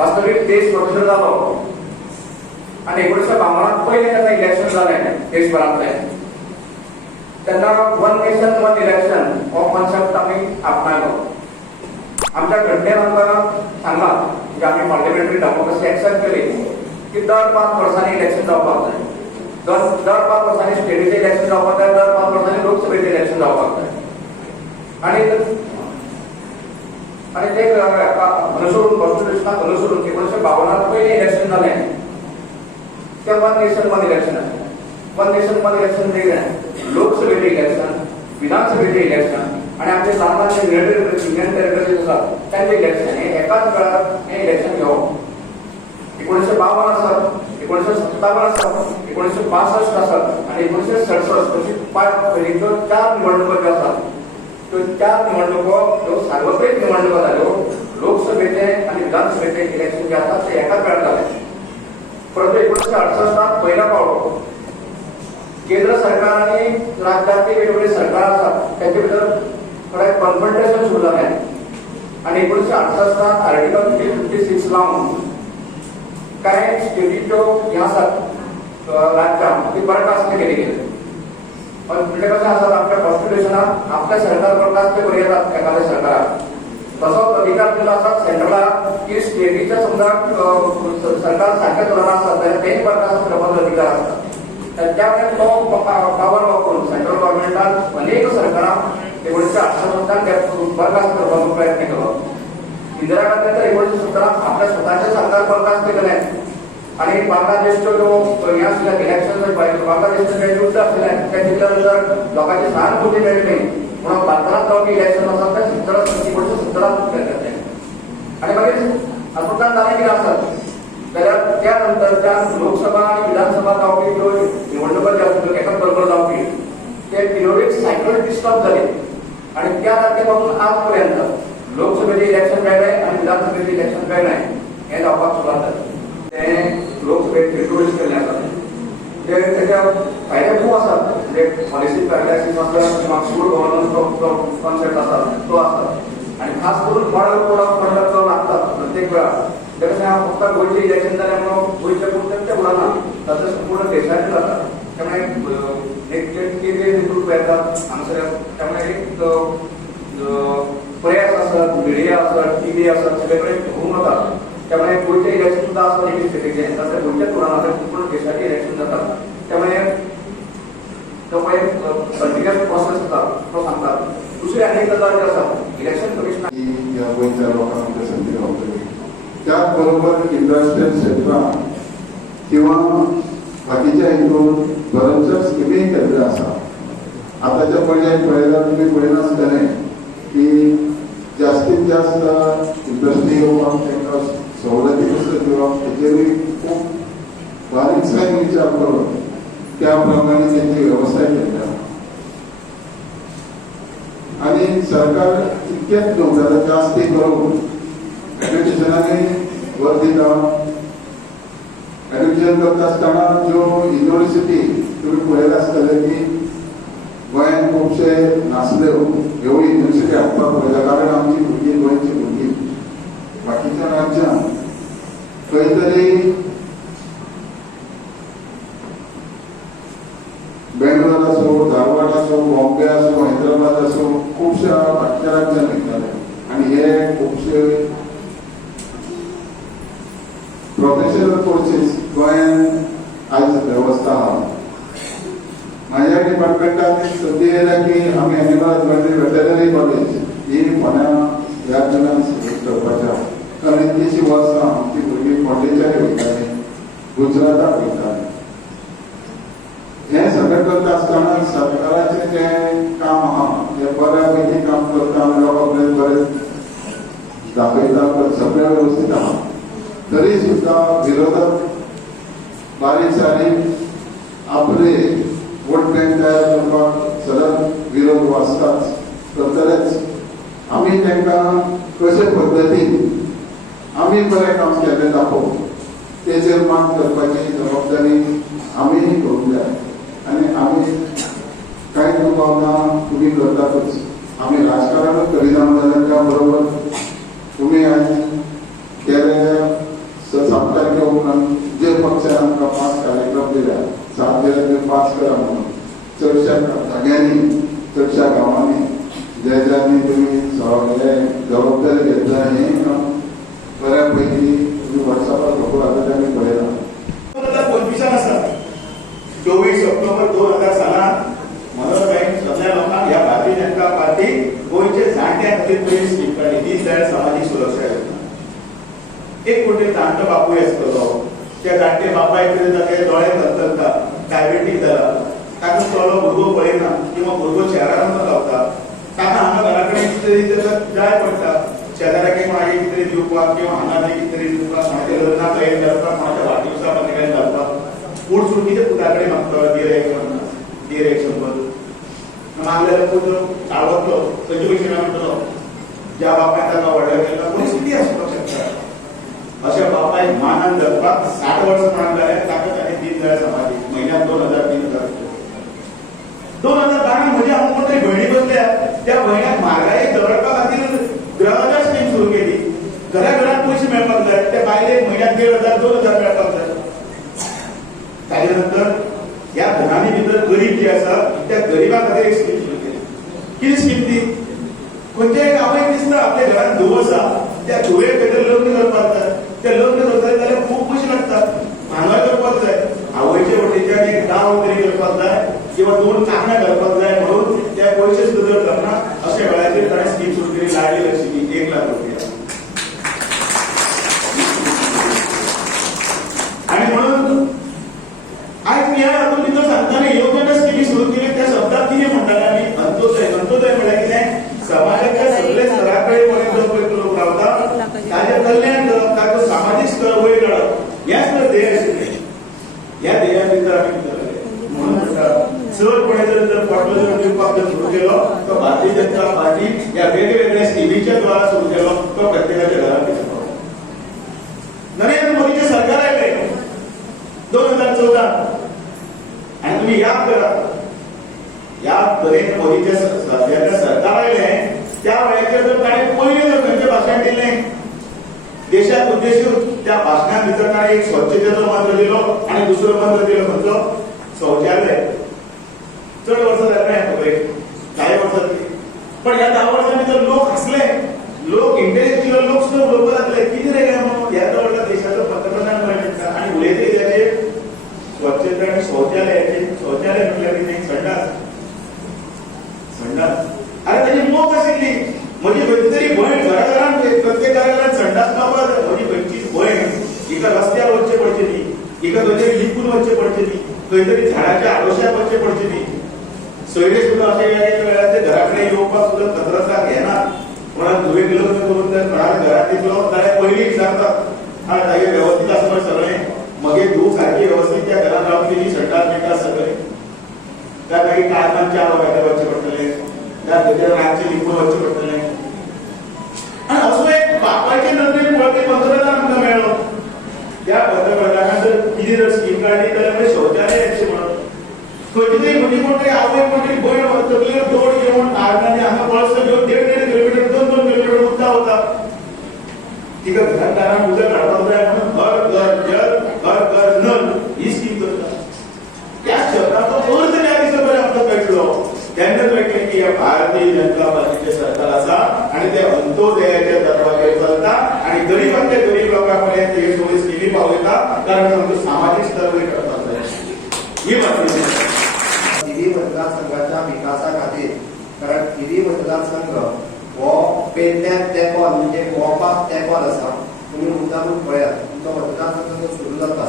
वास्तविक देश स्वतंत्र जालो आणि 1952 पहिले जेन्ना इलेक्शन जालें देशभरांतलें तेन्ना वन नेशन वन इलेक्शन हो कॉन्सेप्ट आमी आपणायलो. आमच्या घटनेन आमकां सांगला की आमी पार्लिमेंटरी डेमोक्रेसी एक्सेप्ट केली की दर 5 वर्सांनी इलेक्शन जावपाक जाय. दर 5 वर्सांनी स्टेटीचें इलेक्शन जावपाक जाय, दर 5 वर्सांनी लोकसभेचें इलेक्शन जावपाक जाय. आणि ते अनुसरून कॉन्स्टिट्युशनाक अनुसरून 1952 पयलें इलेक्शन जालें ते वन नेशन वन इलेक्शन आसलें. वन नेशन वन इलेक्शन वेगळें, लोकसभेचें इलेक्शन, विधानसभेचें इलेक्शन आणि आमचे ल्हान ल्हान युनियन टेरिटरीज आसात त्यांचें इलेक्शन हे एकाच वेळार हें इलेक्शन घेवप. 1952 आसत, 1957 आसत, 1965 आसत आणि 1967 अशी 4 निवडणुको ज्यो आसात त्यो 4 निवडणुको ह्यो सार्वत्रिक निवडणुको जाल्यो. लोकसभेचे आणि विधानसभेचे इलेक्शन जे आसात ते एकाच वेळार जाले. परंतु 1968 पहिला पावलो केंद्र सरकार आणि राज्यातली वेगवेगळी सरकार आसात त्यांचे भितर थोडे कॉन्फ्रंटेशन सुरू जालें आणि 1968 आर्टिकल 356 लावन कांय स्टेटीच्यो ह्या आसात राज्यां ती बरखास्त केली गेली. पण म्हणजे कशें आसात आपल्या कॉन्स्टिट्युशनाक आपल्या सरकार बरखास्त करूं येतात एखाद्या सरकाराक. तसोच अधिकार दिलो आसा सेंट्रलाक की स्टेटीचे समजा सरकार सारकें चलना आसत जाल्यार तेंय बरखास्त करपाचो अधिकार आसता. त्यामुळे तो पावर वापरून सेंट्रल गव्हर्नमेंटान अनेक सरकारां 1968 बरखास्त करपाचो प्रयत्न केलो. इंदिरा गांधी तर 1917 आपल्या स्वताचे सरकार बरखास्त केलें आणि बांगलादेशच्यो ज्यो हे आसले इलेक्शन बांगलादेशचे जे युद्ध आसलें त्या युद्धानंतर लोकांची सहानुभूती मेळ्ळी म्हणून भारतांत जावपी इलेक्शन आसा ते 1917 केलें. आणि मागीर हातूंतल्यान जालें कितें आसत जाल्यार त्या नंतरच्या लोकसभा आणि विधानसभा जावपी ज्यो निवडणुको ज्यो आसल्यो एकाच बरोबर जावपी ते पिरियोडीक सायकल डिस्टर्ब जाली आणि त्या तारखे पासून आज पर्यंत लोकसभेचें इलेक्शन वेगळें आणि विधानसभेचें इलेक्शन वेगळें हें जावपाक सुरवात जाली. तें लोकसभेक इंट्रोड्यूस केल्लें आसा ते तेच्या फायदे खूब आसात. म्हणजे पॉलिसी पॅरालायसीस आसता किंवा गुड गव्हर्नन्स कॉन्सेप्ट आसा तो आसा आणि खास करून मॉडल कोड ऑफ कंडक्ट जो लागता प्रत्येक वेळार जशें फक्त गोंयचें इलेक्शन जालें म्हणून गोंयचें पुरतें तें उरना तशें संपूर्ण देशाचें जाता. त्यामुळे एक कितें नेतृत्व येतात हांगासर त्यामुळे एक प्रेस आसत, मिडिया आसत, टीव्ही आसत सगळे कडेन घुमून वतात. त्यामुळे गोंयचें इलेक्शन सुद्दां आसता एक स्टेटीचें तशें गोंयचें तुलनांत संपूर्ण देशाचें इलेक्शन जाता. त्यामुळे तो एक कंटिन्युअस प्रोसेस आसा तो सांगतात. दुसरी आनी गजाल जी आसा इलेक्शन कमिशनाक ह्या गोंयच्या लोकांक संदी गावतली त्याच बरोबर इंडस्ट्रियल सेक्टरान किंवा बाकीच्या हितून बऱ्योचशो स्किमी केल्ल्यो आसा. आतांच्या पर्यायाक पळयल्यार तुमी पळयनासतलें की जास्तीत जास्त इंडस्ट्री येवपाक तांकां सवलती कसो दिवप हेचेरूय खूब बारीकसाण विचार करून त्या प्रमाणे तेंची वेवस्था केल्या. आणि सरकार इतकेच न्हू जाल्यार जास्ती करून एज्युकेशनानूय भर दिता. एज्युकेशन करता आसतना ज्यो युनिवर्सिटी तुमी पळयले आसतले की गोंयांत खुबशे नासल्यो ह्यो युनिवर्सिटी हाडपाक पळयल्या कारण आमची भुरगीं गोंयची भुरगीं बाकीच्या राज्यांत खंय तरी बेंगलोर आसूं, धारवाड आसूं, बॉम्बे आसूं, हैदराबाद आसूं खुबशा बाकीच्या राज्यांत वयताले आनी हे खुबशे प्रोफेशनल कोर्सीस गोंयांत आज वेवस्था आहा. माझ्या डिपार्टमेंटान संदी येयल्या की आमी एनिमल वेटरनरी कॉलेज ही फोंड्या ह्या जिल्ल्यांत सुरू करपाचें आहा. कारण इतलीशीं वर्सां आमची भुरगीं कॉलेजाक वयतालीं, गुजराताक वयतालीं. हें सगळें करता आसतना सरकाराचें जें काम आहा तें बऱ्या पैकी काम करता आनी लोकांक बरें दाखयता सगळें वेवस्थीत आहा. तरी सुद्दां विरोधक बारीक सारीक आपले वोट बँक तयार करपाक सतत विरोध वाचताच करतलेच. आमी तांकां कशे पद्दतीन आमी बरें काम केलें दाखोवप तेजेर मात करपाची जबाबदारी आमी घेवंक जाय. आनी आमी कांय दुबावना तुमी करतातच. आमी राजकारणूच करिना जाल्यार त्या बरोबर तुमी आज केले करून जे पक्षान आमकां 5 कार्यक्रम दिल्या 7 दिले ते 5 करा म्हणून चडशा जाग्यांनी चडशा गांवांनी ज्या ज्यांनी तुम्ही सगळे जबाबदारी घेतला हे बऱ्यापैकी तुम्ही व्हॉट्सअपार खबर आता त्यांनी पळयला. 2025 आसा 24 ऑक्टोबर 2000 सालांत मनोरमायेन सगळ्या लोकांक ह्या भारतीय जनता पार्टी गोंयचे जाणट्या खातीर पयली स्कीम काडली दीनदयाळ सामाजीक सुरक्षा योजना. 1 कोटी जाणटो बापूय आसतलो त्या जाणटे बापायक कितें जालें दोळे थरथरता डायबेटीस जाला ताका चलो भुरगो पळयना किंवा भुरगो शहरान रावता ताका हांगा घरा कडेन कितें तरी जाय पडटा शेजाऱ्याक कोणाक कितें दिवपाक किंवा हांगा कितें तरी दिवपाक कोणाच्या लग्नाक तयारी करपाक कोणाच्या वाडदिवसा पत्रिकेन घालपाक उठसून कितें पुता कडेन मागता दीर एक 100 मागलेलो पुतो चाळवतलो खंयचे पयशे मेळटलो ज्या बापायन ताका व्हडलो केलो परिस्थिती आसपाक शकता. अशा बापायक मानान धरपाक 60 वर्सां म्हणून जाल्यार ताका ताणें दीनदयाळ सामाजीक म्हयन्याक 2000 2012 म्हज्या हांव कोण तरी भयणी बसल्या त्या भयण्याक म्हारगायेक धरपा खातीर गृहदार स्कीम सुरू केली. घराघरात पयशे मेळपाक जाय त्या बायलेक म्हयन्याक 1500 2000 मेळपाक जाय. ताजे नंतर ह्या घरांनी भितर गरीब जे आसा त्या गरिबा खातीर एक स्कीम सुरू केली. कितें स्कीम ती खंयच्या एक आवयक दिसता आपल्या घरांत धुव आसा त्या धुवेक भितर लग्न करपाक जाय ते लग्न करतले जाल्यार खूब पयशे लागतात भांगर करपाक जाय आवयच्या वटेच्यान एक डाव तरी करपाक जाय किंवा 2 कांकणां घालपाक जाय म्हणून त्या पयशे सुद्दां करना अशा वेळाचेर ताणें स्कीम सुरू केली लाडली लक्ष्मी 1 लाख रुपया. आणि म्हणून आज मी ह्या हातून भितर सांगताना योजना स्किमी सुरू केली त्या शब्दात कितें म्हणटाले आमी अंत्योदय म्हळ्यार कितें समाजाच्या सगळे स्तराकडे पर्यंत लोक रावता ताजे कल्याण करप ताचो सामाजीक स्तर वयर काडप हेच तर ध्येय आशिल्लें. ह्या ध्येया भितर आमी भितरले म्हणून म्हणटा चडपणे जर फाटलो जर दिवपाक जर सुरू केलो तो भारतीय जनता पार्टी ह्या वेगवेगळ्या स्किमीच्या द्वारा सुरू केलो तो प्रत्येकाच्या घरात दिसता. नरेंद्र मोदीचे सरकार आयले 2014 आणि तुम्ही याद करा या नरेंद्र मोदीचे सरकार आयले त्या वेळाचेर जर ताणें पयलीं जर खंयचें भाशण दिलें देशाक उद्देशून त्या भाशणां भितर ताणें एक स्वच्छतेचो मंत्र दिलो आणि दुसरो मंत्र दिलो खंयचो शौचालय. चड वर्सां जालें हें खबरेक कांय वर्सां पण ह्या 10 वर्सां भितर लोक हसले लोक इंटेलेक्च्युअल लोक सुद्दां उलोवपाक लागले कितें रे म्हणून ह्या व्हडल्या देशाचो पंतप्रधान म्हणटा आनी उलयता हेजेर स्वच्छता आणि शौचालयाचे शौचालय म्हटल्यार कितें संडास अरे ताची मोख आशिल्ली म्हजी खंयची तरी भयण घराघरान प्रत्येक घराघरान संडास लावपा जाय म्हजी खंयचीच भयण हिका रस्त्यार वचचें पडचें न्ही हिका खंयतरी लिपून वचचें पडचें न्ही खंय तरी झाडाच्या आडोश्याक वचचें पडचें न्ही. सोयरे सुद्दां अशे वेळार ते घरा कडेन येवपाक सुद्दां कचरता घेनात कोणाक धुवेक लग्न करून जर कोणाक घरांत दितलो जाल्यार पयलीं विचारतात आनी तागे वेवस्थीत आसा पळय सगळें मगे धूव सारकी वेवस्थीत त्या घरांत रावतली संडास बिंडास सगळें त्या मागीर काळखान 4 वरांचेर वचचें पडटलें त्या भितर रातचें लिपून वचचें पडटलें. आनी असो एक बापायचे नदरेन पळोवपी पंतप्रधान आमकां मेळ्ळो. त्या पंतप्रधानान जर कितें जर स्कीम काडली जाल्यार मागीर शौचालय अशें म्हणून खंयची तरी म्हजी कोण तरी आवय कोण तरी भयण तकलेर दोड घेवन नारळांनी हांगा पळस घेवन 1.5 किलोमीटर 2 किलोमीटर उदका वता तिका घरांत दारांत उदक हाडपाक जाय म्हणून घर घर नल ही स्कीम करता. त्या शब्दाचो अर्थ त्या दिसा पयलीं आमकां कळटलो तेन्ना कळटलें की ह्या भारतीय जनता पार्टीचें सरकार आसा आनी ते अंत्योदयाच्या तत्वाचेर चलता आनी गरीबांतल्या गरीब लोकां पर्यंत ह्यो सगळ्यो स्किमी पावयता कारण तांचो सामाजीक स्तर वयर काडपाक जाय ही बातमी. थिवी मतदारसंघाच्या विकासा खातीर कारण थिवी मतदारसंघ हो पेडण्यात तेंकोन म्हणजे मोपाक तेंकोन आसा. तुम्ही मुद्दामून पळयात तुमचो मतदारसंघ जो सुरू जाता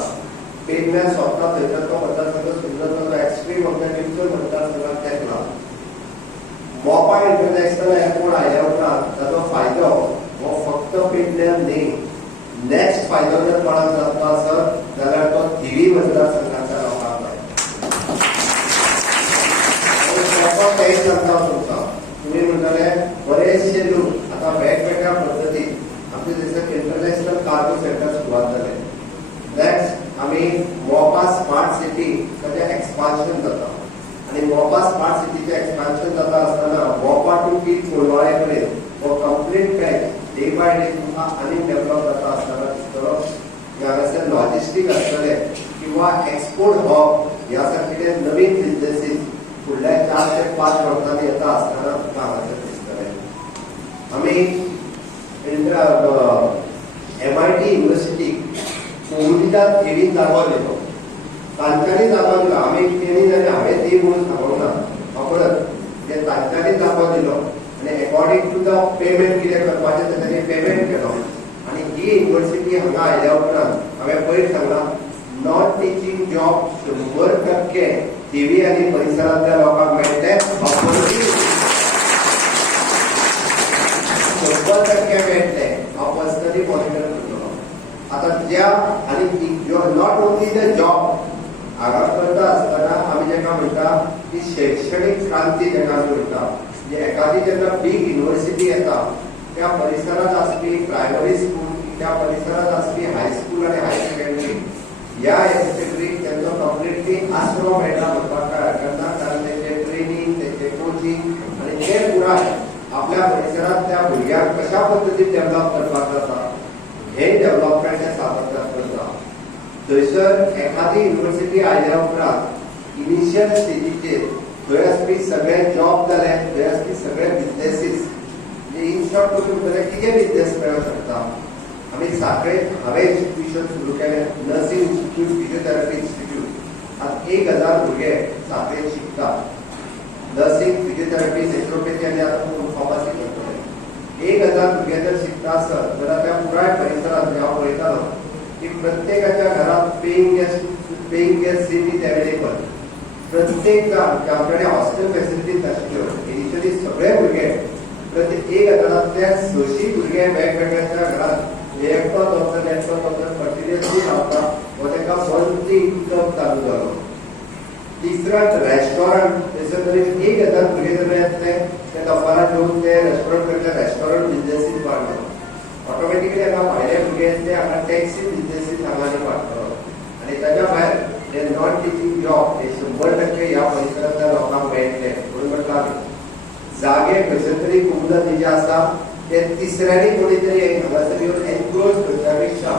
पेडण्यात सोंपता थंयसर तो मतदारसंघ सुरू जाता तो एक्स्ट्रीम ऑल्टरनेटिव्ह मतदारसंघाक तेंकला. मोपा इंटरनॅशनल एअरपोर्ट आयल्या उपरांत ताचो फायदो हो फक्त पेडण्यात न्ही नेक्स्ट फायदो जर कोणाक जाता आसत जाल्यार तो थिवी मतदारसंघाच्या लोकांक जाय. तेच सांगता तुमकां तुम्ही म्हणटाले बरेचशे लोक आता वेगवेगळ्या पद्दतीन आमच्या देशात इंटरनॅशनल कार्गो सेंटर सुरवात जाले. नेक्स्ट आमी मोपा स्मार्ट सिटी ताचें एक्सपान्शन जाता आनी मोपा स्मार्ट सिटीचें एक्सपान्शन जाता आसतना मोपा टू पीक कोलवाळे कडेन हो complete patch day by day तुमकां आनी डेव्हलप जाता आसतना दिसतलो. हांगासर लॉजिस्टीक आसतले किंवा एक्सपोर्ट हब ह्या सारखे नवीन बिझनेसीस फुडल्या 4 ते 5 वर्सांनी येता आसतना तुका हांगासर दिसतले. आमी MIT युनिव्हर्सिटीक कोविडांत थेरीन जागो दिलो, तांच्यांनी जागो दिलो. आमी तेणी जाल्यार हांवें ती म्हणून सांगूंक ना, ते तांच्यांनी जागो दिलो आनी अकॉर्डिंग टू द पेमेंट कितें करपाचें तें तांणी पेमेंट केलो. आनी ही युनिव्हर्सिटी हांगा आयल्या उपरांत हांवें पयर सांगलां नॉन टिचींग जॉब 100% थिवी आनी परिसरांतल्या लोकांक मेळटले. 100% मेळटले. हांव पर्सनली मॉनिटर करतलो. आतां ज्या आनी नॉट ओन्ली द जॉब हांगा करता आसतना आमी जेका म्हणटा ती शैक्षणीक क्रांती जेका आमी म्हणटा, म्हणजे एखादी जेन्ना बीग युनिव्हर्सिटी येता त्या परिसरांत आसपी प्रायमरी स्कूल, त्या परिसरांत आसपी हायस्कूल आनी हायर सेकंडरी ह्या सेक्टरीक तेंचो कंप्लिटली आसरो मेळटा म्हणपाक कांय हरकत ना. कारण तेंचे ट्रेनिंग, तेंचे कोचिंग आनी ते पुराय आपल्या परिसरांत त्या भुरग्यांक कशा पद्दतीन डेव्हलप करपाक जाता हे डेव्हलपमेंट ते सातत्यान करता. थंयसर एखादी युनिव्हर्सिटी आयल्या उपरांत इनिशियल स्टेजीचेर थंय आसपी सगळे जॉब जाले, थंय आसपी सगळे बिझनेसीस म्हणजे इन शॉर्ट करून म्हणटल्यार कितें बिझनेस मेळूंक शकता. आमी साखळे हांवें इंस्टिट्यूशन सुरू केलें, नर्सिंग इंस्टिट्यूट, फिजिओथेरपी इंस्टिट्यूट. आतां 1000 भुरगे साखळेक शिकतात. नर्सिंग, फिजिओथेरपी, नॅचुरोपॅथी आनी आतां फार्मसी करतले. 1000 भुरगे जर शिकता आसत जाल्यार त्या पुराय परिसरांत हांव पळयतालो की प्रत्येकाच्या घरात paying guest seat is available. प्रत्येक जाण आमच्याकडे हॉस्टेल फॅसिलिटीज नाशिल्ल्यो. इनिशियली सगळे भुरगे प्रत्येक 1000तले 600 भुरगे वेगवेगळ्या घरात एकटोच वचून कंटिन्युअसली रावता हो ताका मंथली इनकम चालू जालो. तिसऱ्यात रेस्टॉरंट, थंयसर तरी 1000 भुरगे जर येतले ते दपारात येवन ते रेस्टॉरंट बिझनेसीस वाडलो. ऑटोमॅटिकली हांगा भायले भुरगे ते हांगा टॅक्सी बिझनेसीस हांगा वाडटलो. आनी ताच्या भायर ते नॉन टिचींग जॉब हे 100% ह्या परिसरांतल्या लोकांक मेळटले. म्हणून म्हटलां जागे खंयसर तरी कुंभलती जे आसा ते तिसऱ्यांनी कोणी तरी हांगासर येवन एनक्रोच करच्या पेक्षा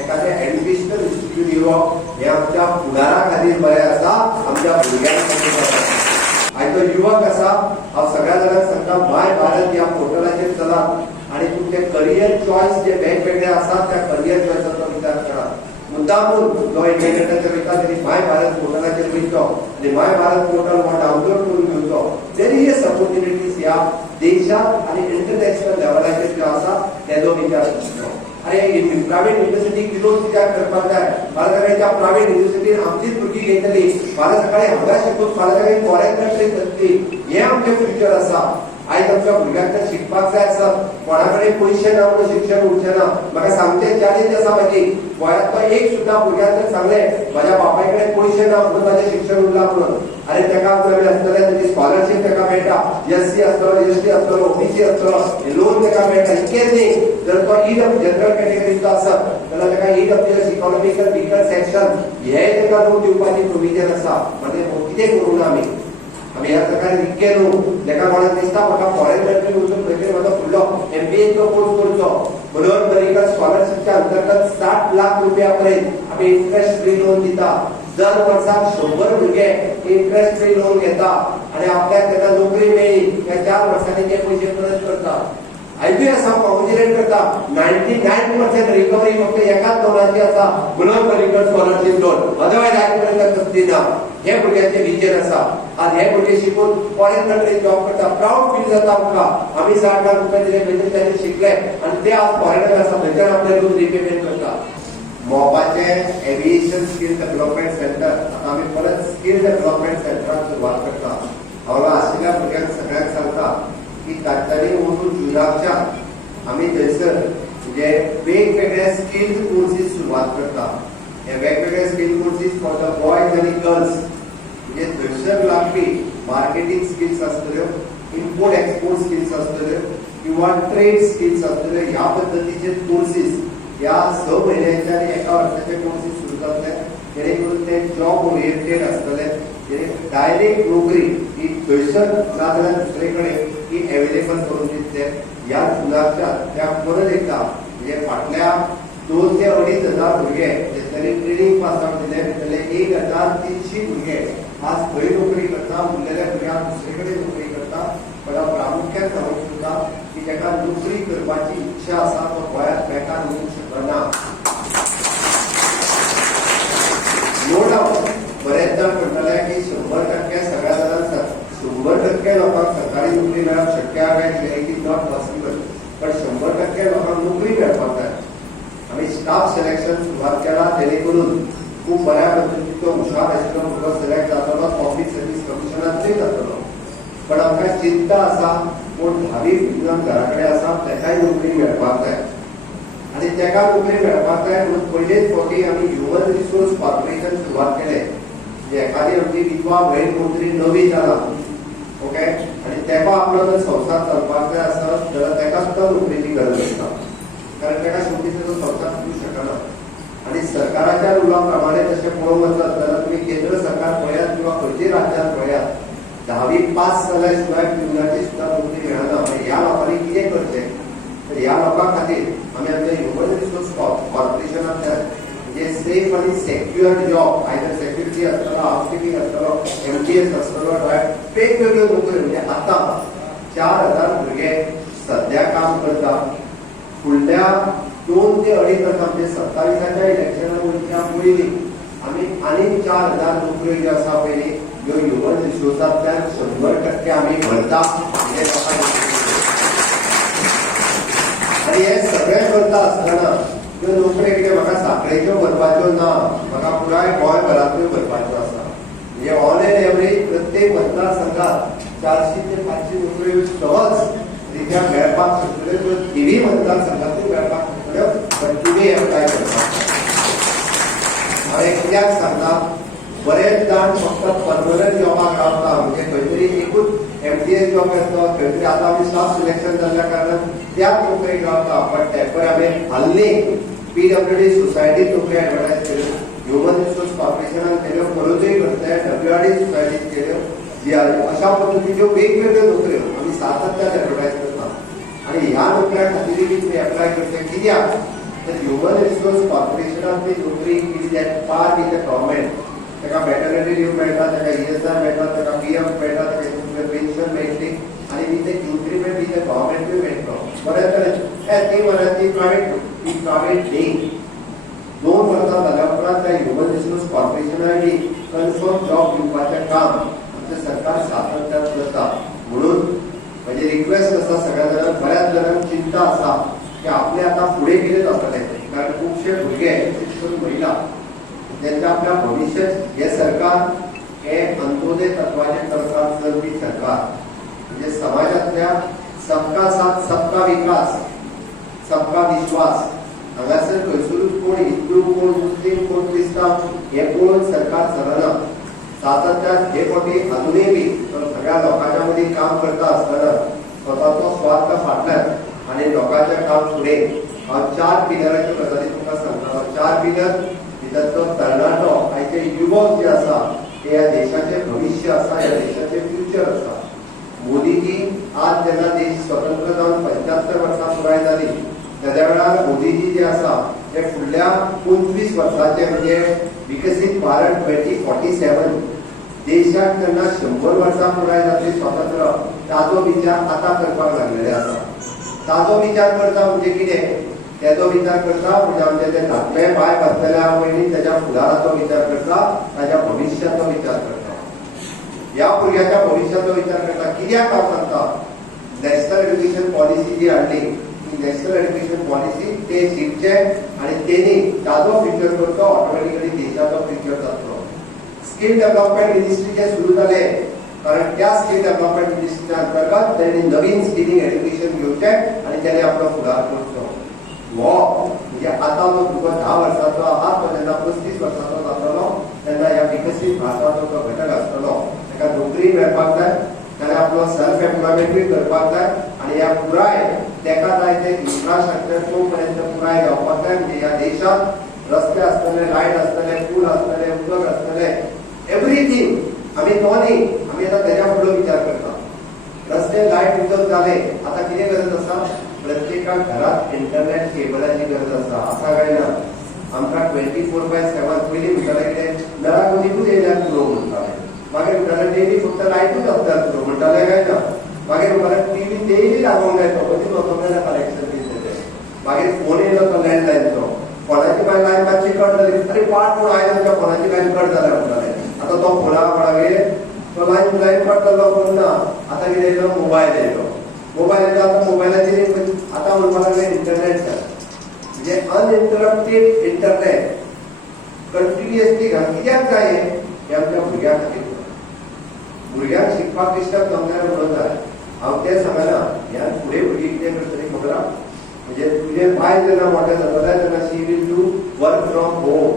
एखादें एड्युकेशनल इन्स्टिट्यूट येवप हें आमच्या फुडारा खातीर बरें आसा, आमच्या भुरग्यां खातीर बरें आसा. आयचो युवक आसा, हांव सगळ्या जाणांक सांगता माय भारत ह्या पोर्टलाचेर चलात आनी तुमचे करियर चॉयस जे वेगवेगळे आसा त्या करियर चॉयसाचो विचार करात. मुद्दामून जो इंटरनेटाचेर वयता तरी माय भारत पोर्टलाचेर वयचो आनी माय भारत पोर्टल हो डावनलोड करून घेवचो. वेरियस ऑपॉर्च्युनिटीज ह्या देशात आनी इंटरनॅशनल लेवलाचेर ज्यो आसा तेजो विचार करचो. अरे प्रायव्हेट युनिव्हर्सिटी कितलोच विचार करपाक जाय. फाल्यां सकाळच्या प्रायव्हेट युनिव्हर्सिटीन आमचीच भुरगीं घेतली, फाल्यां सकाळी हांगा शिकून फाल्यां सकाळी फॉरेन कंट्रीत वतली. हें आमचें फ्युचर आसा. आयज आमच्या भुरग्यांक जर शिकपाक जाय आसत, कोणा कडेन पयशे ना म्हणून शिक्षण उरचें ना. म्हाका सामकें चॅलेंज आसा म्हाजी. गोंयांतलो एक सुद्दां भुरग्याक जर सांगलें म्हाज्या बापाय कडेन पयशे ना म्हणून म्हाजें शिक्षण उरलां म्हणून, आरे तेका आसतलें तेजी स्कॉलरशीप तेका मेळटा, SC आसतलो, ST आसतलो, OBC आसतलो, लोन तेका मेळटा. इतकेंच न्ही, जर तो जनरल कॅटेगरीचो आसत जाल्यार तेका EWS इकॉनॉमिकल विकर सेक्शन हेय तेका लोन दिवपाची प्रोविजन आसा. म्हणजे कितें करूं ना आमी ह्या सरकारान इतके न्हू. तेका कोणाक दिसता म्हाका फॉरेन कंट्रीन वचून खंय म्हाजो फुडलो MBAचो कोर्स करचो म्हणून मेडिकल स्कॉलरशिपच्या अंतर्गत 60 लाख रुपया पर्यंत आमी इंटरेस्ट फ्री लोन दिता. दर वर्साक 100 भुरगे इंटरेस्ट फ्री लोन घेता आनी आपल्याक तेका नोकरी मेळ्ळी त्या 4 वर्सांनी ते पयशे परत करता. आयजूय आसा कॉन्ग्रेच्युलेट करता. 99% रिकवरी फक्त एकाच लोनाची आसा म्हणून मेडिकल स्कॉलरशिप लोन. अदरवायज आयज पर्यंत कसली ना. हे भुरग्यांचे विजन आसा. आज हे भुरगे शिकून फॉरेन कंट्रीत जॉब करता. प्राऊड फील जाता आमकां. आमी 60 लाख रुपया दिले म्हणजे त्यांनी शिकले आनी ते आज फॉरेनर आसा थंयच्यान आपले लोन रिपेमेंट करता. मोपाचे एव्हिएशन स्किल डेव्हलपमेंट सेंटर आता आमी परत स्किल डेव्हलपमेंट सेंटराक सुरवात करता. हांव आशिल्ल्या भुरग्यांक सगळ्यांक सांगता की तांच्यांनी वचून जुनाकच्यान आमी थंयसर म्हणजे वेगवेगळे स्किल कोर्सीस सुरवात करता. हे वेगवेगळे skill courses for the boys आनी गर्ल्स म्हणजे थंयसर लागपी मार्केटिंग स्किल्स आसतल्यो, इम्पोर्ट एक्सपोर्ट स्किल्स आसतल्यो किंवा ट्रेड स्किल्स आसतल्यो. ह्या पद्दतीचे कोर्सीस ह्या 6 म्हयन्याचे आनी 1 वर्साचे कोर्सीस सुरू जातले. जेणे करून ते जॉब ओरिएंटेड आसतले. डायरेक्ट नोकरी ही थंयसर ना जाल्यार दुसरे कडेन ही एवेलेबल करून दितले. ह्या जुनाकच्यान त्या परत एकदा म्हणजे फाटल्या 2 ते 2,500 भुरगे जेतले ट्रेनिंग पास आउट दिले भितरले 1,300 भुरगे आज खंय नोकरी करता, उरलेल्या भुरग्यांक दुसरे कडेन नोकरी करता. पण प्रामुख्यान सांगूंक सोदता की ताका नोकरी करपाची इच्छा आसा तो गोंयांत बेकार उरूंक शकना. नो डाउट बरेच जाण म्हणटले की 100% सगळ्या जाणांक 100% लोकांक सरकारी नोकरी मेळप शक्य आहे काय, इट इज नॉट पॉसिबल. पण 100% लोकांक नोकरी मेळपाक जाय. आमी स्टाफ सिलेक्शन सुरवात केला जेणे करून खूप बऱ्या पद्धतीचो हुशार आशिल्लो भुरगो सिलेक्ट जातलो, पब्लीक सर्व्हिस कमिशनांतूय जातलो. पण आमकां चिंता आसा कोण 10वी भुरग्यांक घरा कडेन आसा ताकाय नोकरी मेळपाक जाय आनी ताका नोकरी मेळपाक जाय म्हणून पयलेच फावटी आमी ह्युमन रिसोर्स कॉर्पोरेशन सुरवात केलें. म्हणजे एखादी आमची विधवा भयण कोणतरी नवी जाला ओके आनी ताका आपलो जर संसार चलपाक जाय आसत जाल्यार ताका सुद्दां नोकरेची गरज आसता, कारण ताका शेवटी ताचो संसार चलूंक शकना. आनी सरकाराच्या रुला प्रमाणे तशें पळोवंक वचत जाल्यार तुमी केंद्र सरकार पळयात किंवा खंयच्याय राज्यांत पळयात 10वी पास जाल्या शिवाय पिवनाची सुद्दां नोकरी मेळना. ह्या लोकांनी कितें करचें तर ह्या लोकां खातीर आमी आमच्या ह्युमन रिसोर्स कॉर्पोरेशनांतल्यान म्हणजे सेफ आनी सेक्युअर्ड जॉब आयदर सेक्युरिटी आसतलो, हाऊसकीपिंग आसतलो, MTS आसतलो, वेगवेगळ्यो नोकऱ्यो म्हणजे आतां 4,000 भुरगे सध्या काम करतात. फुडल्या 2 ते 2.5 वर्सां म्हणजे 27च्या इलेक्शना वयच्या पयलीं आमी आनीक 4,000 नोकऱ्यो ज्यो आसा पयली ह्यो ह्युमन रिसोर्सांतल्यान 100% आमी भरता. आनी हे सगळें करता आसतना ह्यो नोकऱ्यो कितें म्हाका सांखळेच्यो भरपाच्यो ना, म्हाका पुराय गोंयभरांतल्यो भरपाच्यो आसा. म्हणजे ऑन एन एवरेज प्रत्येक मतदारसंघात 400 ते 500 नोकऱ्यो सहज रित्या मेळपाक शकतल्यो. त्यो तिनूय मतदारसंघांतूय मेळपाक शकतल्यो, पण तुमी एप्लाय करपाक हांवें कित्याक सांगता बरेच जाण फक्त परमनंट जॉबाक रावता म्हणजे खंयतरी एकूच MTS जॉब येतो, खंयतरी आतां आमी स्टाफ सिलेक्शन जाल्ल्या कारणान त्याच नोकरेक रावता. पण तेपय हांवें हाल्ली PWD सोसायटीत नोकरी एडवर्टायज केल्यो, ह्युमन रिसोर्स कॉर्पोरेशनान केल्यो, परतूय करते WRD सोसायटीत केल्यो. अशा पद्दतीच्यो वेगवेगळ्यो नोकऱ्यो आमी सातत्यान एडवर्टायज करता. आनी ह्या नोकऱ्या खातीर तुमी एप्लाय करचे कित्याक तर ह्युमन रिसोर्स कॉर्पोरेशनांतली नोकरी कितें पार्ट इन द गव्हर्मेंट ताका मॅटर्निटी लीव मेळटा, ताका ESR मेळटा, ताका PF मेळटा, ताका पेन्शन मेळटली आनी विथ इन्क्रिमेंट इन द गव्हर्मेंटूय मेळटलो. बरें तरेन ती वरांची प्रायवेट न्ही 2 वर्सां जाल्या उपरांत त्या ह्युमन रिसोर्स कॉर्पोरेशनांनी कन्फर्म जॉब दिवपाचें काम आमचें सरकार सातत्यान करता. म्हणून म्हजी रिक्वेस्ट आसा सगळ्या जाणांक, बऱ्याच जाणांक चिंता आसा की आपले आतां फुडें कितें जातलें, कारण खुबशे भुरगे विशेष करून महिला जेंचे आपल्या भविश्यात हे सरकार हे अंत्योदय तत्वाचेर सरकार चलपी सरकार म्हणजे समाजातल्या सबका साथ सबका विकास सबका विश्वास हांगासर खंयसरूच कोण हिंदू कोण मुस्लीम कोण क्रिस्तांव हे पळोवन सरकार चलना. सातत्यान हे फावटी अजुनूय बी सगळ्या लोकांच्या मदीं काम करता आसतना स्वताचो स्वार्थ फाटल्यान आनी लोकांचें काम फुडें हांव 4 पिलराच्यो गजाली तुमकां सांगतालो. 4 पिलर भितरचो तरणाटो आयचे युवक जे आसा ते ह्या देशाचें भविश्य आसा, ह्या देशाचें फ्युचर आसा. मोदीजी आज जेन्ना देश स्वतंत्र जावन 75 वर्सां पुराय जाली तेद्या वेळार मोदीजी जे आसा ते फुडल्या 25 वर्सांचे म्हणजे विकसीत भारत 2047 देशाक जेन्ना 100 वर्सां पुराय जातली स्वतंत्र ताजो विचार आतां करपाक लागलेले आसा. ताजो विचार करता म्हणजे कितें तेजो विचार करता म्हणजे आमचे जे धाकटे बाय बसलेले आहा पयलीं तेज्या फुडाराचो विचार करता, ताज्या भविश्याचो विचार करता, ह्या भुरग्याच्या भविश्याचो विचार करता. कित्याक हांव सांगता नॅशनल एड्युकेशन पॉलिसी जी हाडली ती नॅशनल एड्युकेशन पॉलिसी ते शिकचे आनी तेणी ताजो फ्युचर करतो ऑटोमॅटिकली देशाचो फ्युचर जातलो. स्कील डेव्हलपमेंट मिनिस्ट्रीचे सुरू जाले कारण त्या स्कील डेव्हलपमेंट मिनिस्ट्रीच्या अंतर्गत त्यांनी नवीन स्किलिंग एड्युकेशन घेवचें आनी तेणे आपलो फुडार करचो. हो म्हणजे आता जो भुरगो 10 वर्सांचो आहा तो जेन्ना 35 वर्सांचो जातलो तेन्ना ह्या विकसीत भारताचो जो घटक आसतलो ताका नोकरी मेळपाक जाय, ताणें आपलो सेल्फ एम्प्लॉयमेंटूय करपाक जाय आनी ह्या पुराय ताका जाय ते इन्फ्रास्ट्रक्चर तो पर्यंत पुराय जावपाक जाय. म्हणजे ह्या देशांत रस्ते आसतले, लायट आसतले, पूल आसतले, उदक आसतले, एवरीथींग आमी तो न्ही आमी आतां तेज्या फुडलो विचार करता. रस्ते लायट उदक जाले आतां कितें गरज आसा प्रत्येक प्रत्येकाक घरात इंटरनेट केबलाची गरज आसा असा काय ना आमकां 24/7 पयलीं म्हणटाले कितें नळाक उदीकूच येयल्यार पुरो म्हणटाले मागीर म्हणटाले डेली फक्त लायटूच आसल्यार पुरो म्हणटाले काय ना मागीर म्हणटाले टीव्ही डेली लागोंक जाय तो कधी वचोंक जाय कनेक्शन दिसलें मागीर फोन येयलो तो लँडलायनचो फोनाची मागीर लायन मातशी कट जाली अरे पाट पूण आयज आमच्या फोनाची लायन कट जाल्या म्हणटाले आतां तो फोनागे तो लायन कट जालो पूण ना आतां कितें येयलो मोबायल येयलो आतां मोबायलाचेर आतां म्हणपाक लागले इंटरनेट जाय म्हणजे अनइंटरप्टेड इंटरनेट कंटिन्युअसली कित्याक जाय हे आमच्या भुरग्यां खातीर भुरग्यांक शिकपाक डिस्टर्ब जावंक जाय म्हणून जाय हांव तें सांगना ह्या फुडें भुरगीं कितें करतलीं खबर आहा म्हणजे तुजें बाय जेन्ना मोठें जातलें तेन्ना she will do work from home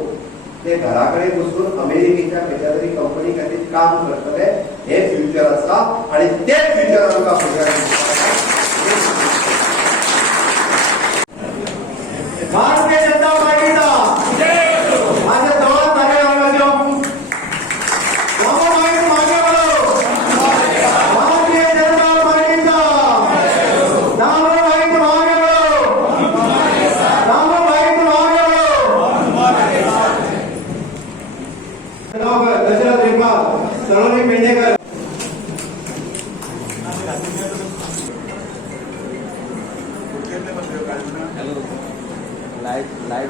ते घरा कडेन बसून अमेरिकेच्या खंयच्या तरी कंपनी खातीर काम करतले हे फ्युचर आसा आनी तें फ्युचर आमकां भुरग्यांक भारतीय जनता पार्टीचा माझ्या जवळ मागे लागायचो मागे बोलो भारतीय जनता पार्टीचा नाम मागे बोलो नाम मागे बोलो दशरथ रेपाल सलोनी पेडणेकर लाइट